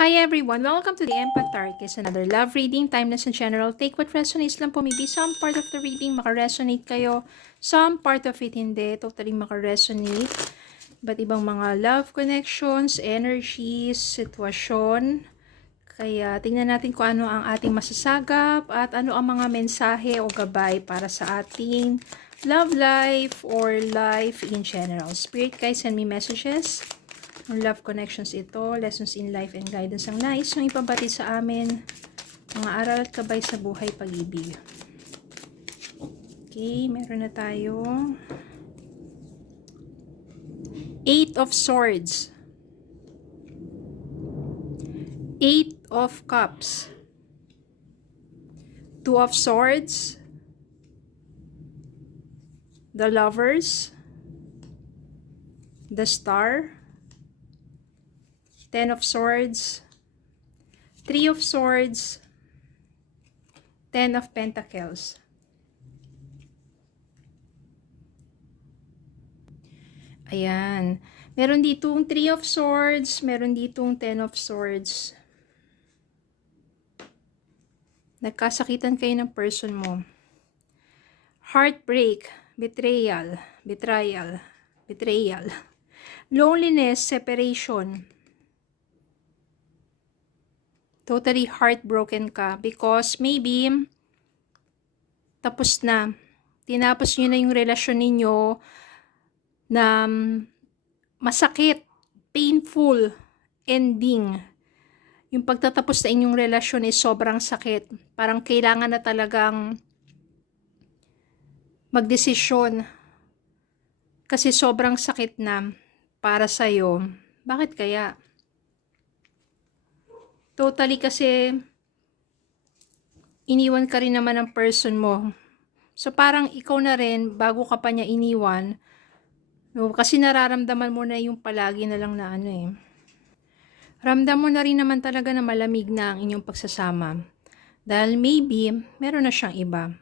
Hi everyone! Welcome to the Empath Tarot. It's another love reading, timeless and general. Take what resonates lang po. Maybe some part of the reading makaresonate kayo. Some part of it hindi. Totally makaresonate. Iba't ibang mga love connections, energies, sitwasyon. Kaya tingnan natin kung ano ang ating masasagap at ano ang mga mensahe o gabay para sa ating love life or life in general. Spirit guys, send me messages. Love connections ito, lessons in life and guidance ang nais yung ipabati sa amin, mga aral at kabay sa buhay pag-ibig. Okay, meron na tayo. Eight of Swords, Eight of Cups, Two of Swords, the Lovers, the Star, Ten of Swords, Three of Swords, Ten of Pentacles. Ayan. Meron ditong Three of Swords, meron ditong Ten of Swords. Nagkasakitan kayo ng person mo. Heartbreak, betrayal, loneliness, separation. Totally heartbroken ka because maybe tapos na. Tinapos nyo na yung relasyon ninyo na masakit, painful ending. Yung pagtatapos na inyong relasyon is sobrang sakit. Parang kailangan na talagang magdesisyon kasi sobrang sakit na para sa'yo. Bakit kaya? Totally kasi iniwan ka rin naman ng person mo. So parang ikaw na rin, bago ka pa niya iniwan, no, kasi nararamdaman mo na yung palagi na lang na ano eh. Ramdam mo na rin naman talaga na malamig na ang inyong pagsasama. Dahil maybe meron na siyang iba.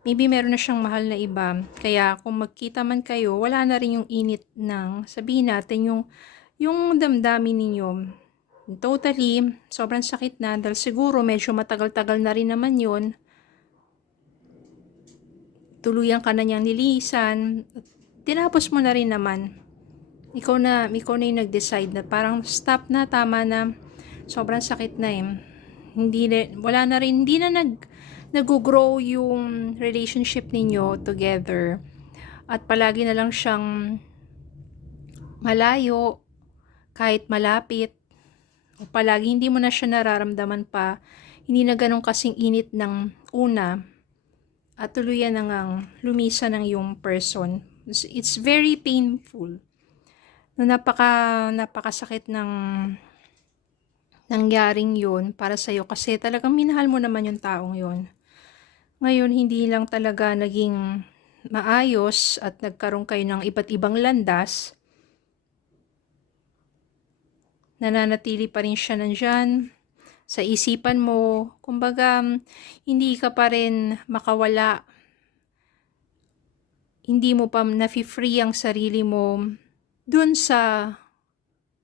Maybe meron na siyang mahal na iba. Kaya kung magkita man kayo, wala na rin yung init ng, sabihin natin, yung damdamin ninyo. Totally, sobrang sakit na dahil siguro medyo matagal-tagal na rin naman yun. Tuluyan ka na niyang nilisan. Tinapos mo na rin naman. Ikaw na yung nag-decide na parang stop na, tama na. Sobrang sakit na eh. Hindi na nag-grow yung relationship ninyo together. At palagi na lang siyang malayo, kahit malapit. O palagi hindi mo na siya nararamdaman pa, hindi na ganun kasing init ng una, at tuluyan na ngang lumisa ng yung person. It's very painful. No, napakasakit ng nangyaring yun para sa'yo kasi talagang minahal mo naman yung taong yun. Ngayon, hindi lang talaga naging maayos at nagkaroon kayo ng iba't ibang landas. Nananatili pa rin siya nandyan sa isipan mo. Kumbaga, hindi ka pa rin makawala. Hindi mo pa nafi-free ang sarili mo dun sa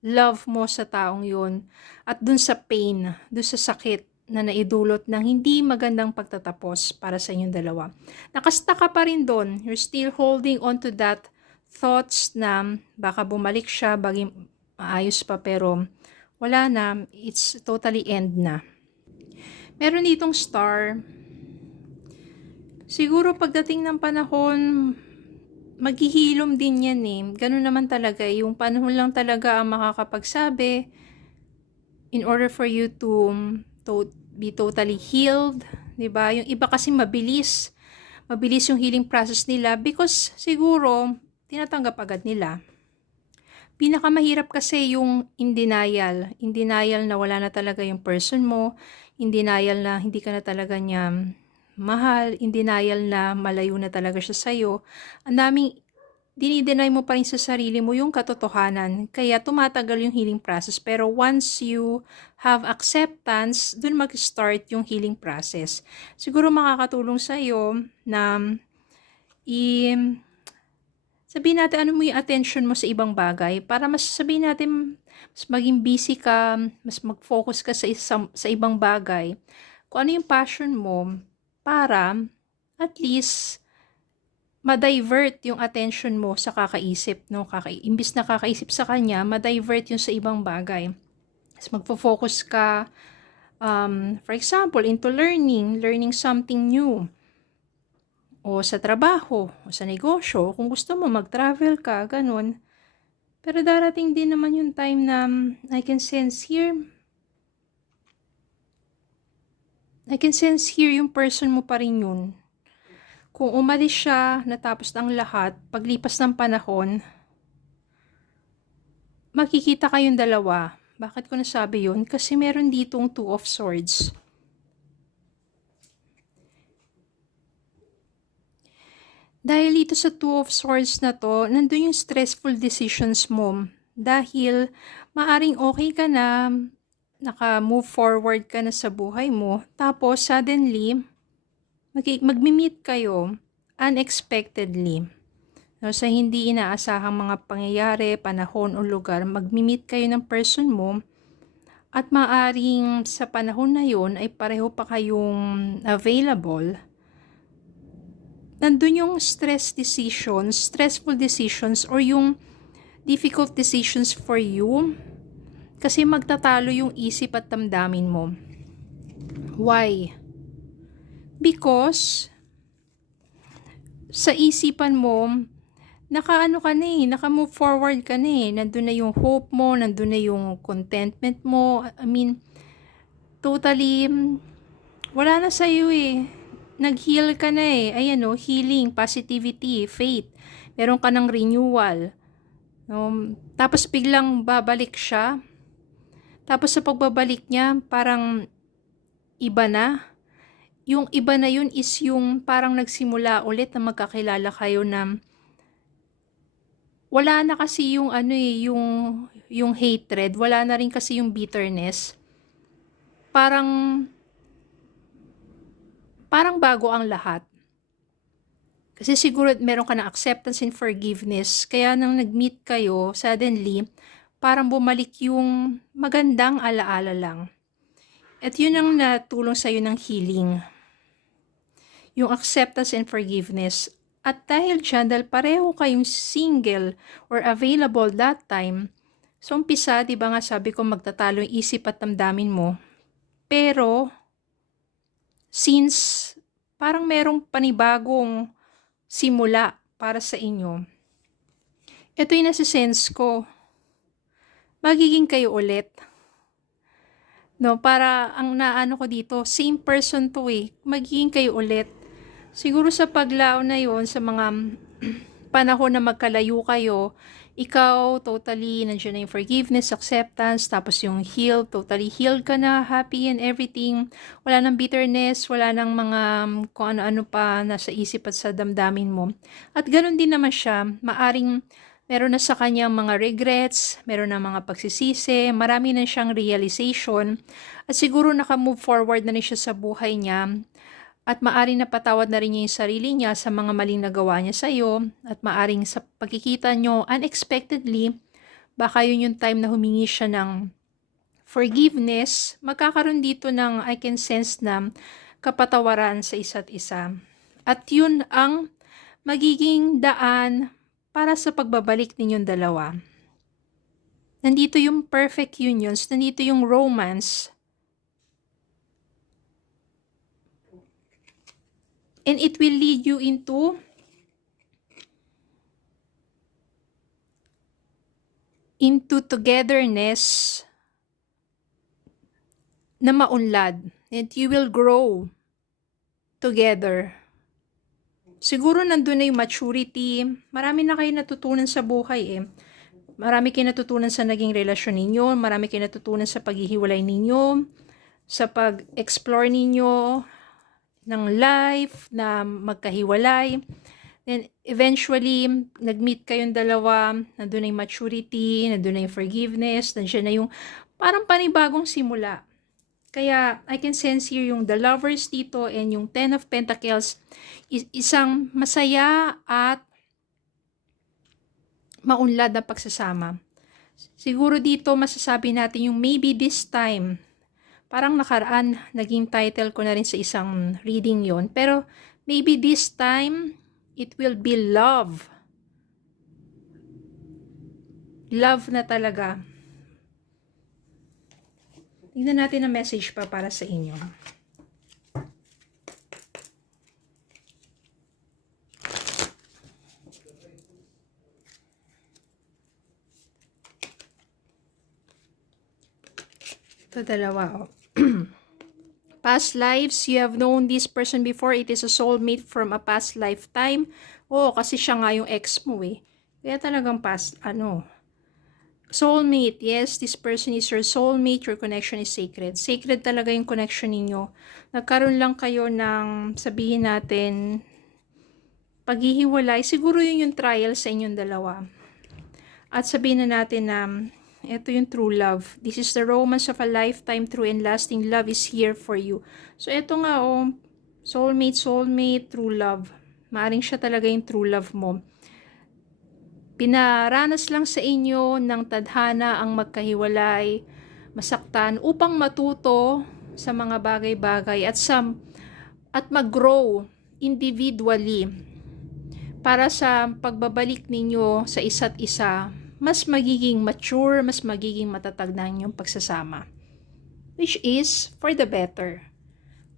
love mo sa taong yun at dun sa pain, dun sa sakit na naidulot ng hindi magandang pagtatapos para sa inyong dalawa. Nakasta ka pa rin dun. You're still holding on to that thoughts na baka bumalik siya, baging maayos pa, pero wala na, it's totally end na. Meron ditong Star. Siguro pagdating ng panahon, maghihilom din yan eh. Ganun naman talaga, yung panahon lang talaga ang makakapagsabi in order for you to be totally healed, 'di ba? Yung iba kasi mabilis yung healing process nila because siguro tinatanggap agad nila. Pinakamahirap kasi yung in denial na wala na talaga yung person mo, in denial na hindi ka na talaga niya mahal, in denial na malayo na talaga siya sa'yo. Ang daming dinidenay mo pa rin sa sarili mo yung katotohanan, kaya tumatagal yung healing process. Pero once you have acceptance, dun mag-start yung healing process. Siguro makakatulong sa'yo na sabihin natin ano mo yung attention mo sa ibang bagay para mas sabihin natin mas maging busy ka, mas mag-focus ka sa ibang bagay. Kung ano yung passion mo para at least ma-divert yung attention mo sa kakaisip, no? Imbis na kakaisip sa kanya, ma-divert yung sa ibang bagay. Mas magfo-focus ka, for example, into learning something new. O sa trabaho, o sa negosyo, kung gusto mo mag-travel ka, ganun. Pero darating din naman yung time na I can sense here yung person mo pa rin yun. Kung umalis siya, natapos ang lahat, paglipas ng panahon, makikita kayong dalawa. Bakit ko nasabi yun? Kasi meron ditong Two of Swords. Dahil dito sa Two of Swords na to, nandun yung stressful decisions mo. Dahil maaring okay ka na, naka-move forward ka na sa buhay mo, tapos suddenly, mag-meet kayo unexpectedly. No, sa hindi inaasahang mga pangyayari, panahon o lugar, mag-meet kayo ng person mo at maaring sa panahon na yon ay pareho pa kayong available. Nandun yung stressful decisions or yung difficult decisions for you kasi magtatalo yung isip at damdamin mo. Why? Because sa isipan mo, naka-move forward ka na eh. Nandun na yung hope mo, nandun na yung contentment mo. I mean, totally, wala na sa'yo eh. Nag-heal ka na eh. Ayan o, healing, positivity, faith. Meron ka ng renewal. Tapos biglang babalik siya. Tapos sa pagbabalik niya, parang iba na. Yung iba na yun is yung parang nagsimula ulit na magkakilala kayo na wala na kasi yung yung hatred, wala na rin kasi yung bitterness. Parang bago ang lahat. Kasi siguro meron ka na acceptance and forgiveness. Kaya nang nag-meet kayo, suddenly, parang bumalik yung magandang alaala lang. At yun ang natulong sa'yo ng healing. Yung acceptance and forgiveness. At dahil dyan, dahil pareho kayong single or available that time, so umpisa, di ba nga sabi ko magtatalo yung isip at damdamin mo. Pero, since parang merong panibagong simula para sa inyo, ito yung nasa-sense ko, magiging kayo ulit. No, para ang naano ko dito, same person to eh, magiging kayo ulit. Siguro sa paglao na yon sa mga panahon na magkalayo kayo, ikaw totally nandiyan na yung forgiveness, acceptance, tapos yung heal, totally healed ka na, happy and everything. Wala nang bitterness, wala nang mga kung ano-ano pa nasa isip at sa damdamin mo. At ganoon din naman siya, maaring meron na sa kanyang mga regrets, meron na mga pagsisisi, marami na siyang realization, at siguro naka-move forward na rin siya sa buhay niya. At maaring napatawad na rin niya yung sarili niya sa mga maling nagawa niya sa iyo. At maaring sa pagkikita nyo unexpectedly, baka yun yung time na humingi siya ng forgiveness, magkakaroon dito ng I can sense na kapatawaran sa isa't isa. At yun ang magiging daan para sa pagbabalik ninyong dalawa. Nandito yung perfect unions, nandito yung romance. And it will lead you into togetherness na maunlad. And you will grow together. Siguro nandun na yung maturity. Marami na kayo natutunan sa buhay eh. Marami kayo natutunan sa naging relasyon ninyo. Marami kayo natutunan sa paghihiwalay ninyo. Sa pag-explore ninyo ng life, na magkahiwalay. Then, eventually, nag-meet kayong dalawa, nandun na yung maturity, nandun na yung forgiveness, nandun na yung parang panibagong simula. Kaya, I can sense here yung the lovers dito and yung 10 of Pentacles, isang masaya at maunlad na pagsasama. Siguro dito masasabi natin yung maybe this time. Parang nakaraan, naging title ko na rin sa isang reading yon. Pero maybe this time, it will be love. Love na talaga. Tingnan natin ang message pa para sa inyo. Ito dalawa, oh. Past lives, you have known this person before. It is a soulmate from a past lifetime. Oo, kasi siya nga yung ex mo eh. Kaya talagang past, soulmate. Yes, this person is your soulmate. Your connection is sacred. Sacred talaga yung connection ninyo. Nagkaroon lang kayo ng, sabihin natin, paghihiwalay. Siguro yun yung trial sa inyong dalawa. At sabihin na natin na, ito yung true love. This is the romance of a lifetime. True and lasting love is here for you. So, ito nga, soulmate, true love. Maaring siya talaga yung true love mo. Pinaranas lang sa inyo ng tadhana ang magkahiwalay, masaktan, upang matuto sa mga bagay-bagay at mag-grow individually para sa pagbabalik ninyo sa isa't isa. Mas magiging mature, mas magiging matatag na yung pagsasama. Which is for the better.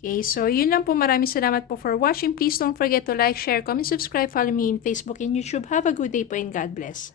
Okay, so yun lang po. Maraming salamat po for watching. Please don't forget to like, share, comment, subscribe, follow me in Facebook and YouTube. Have a good day po and God bless.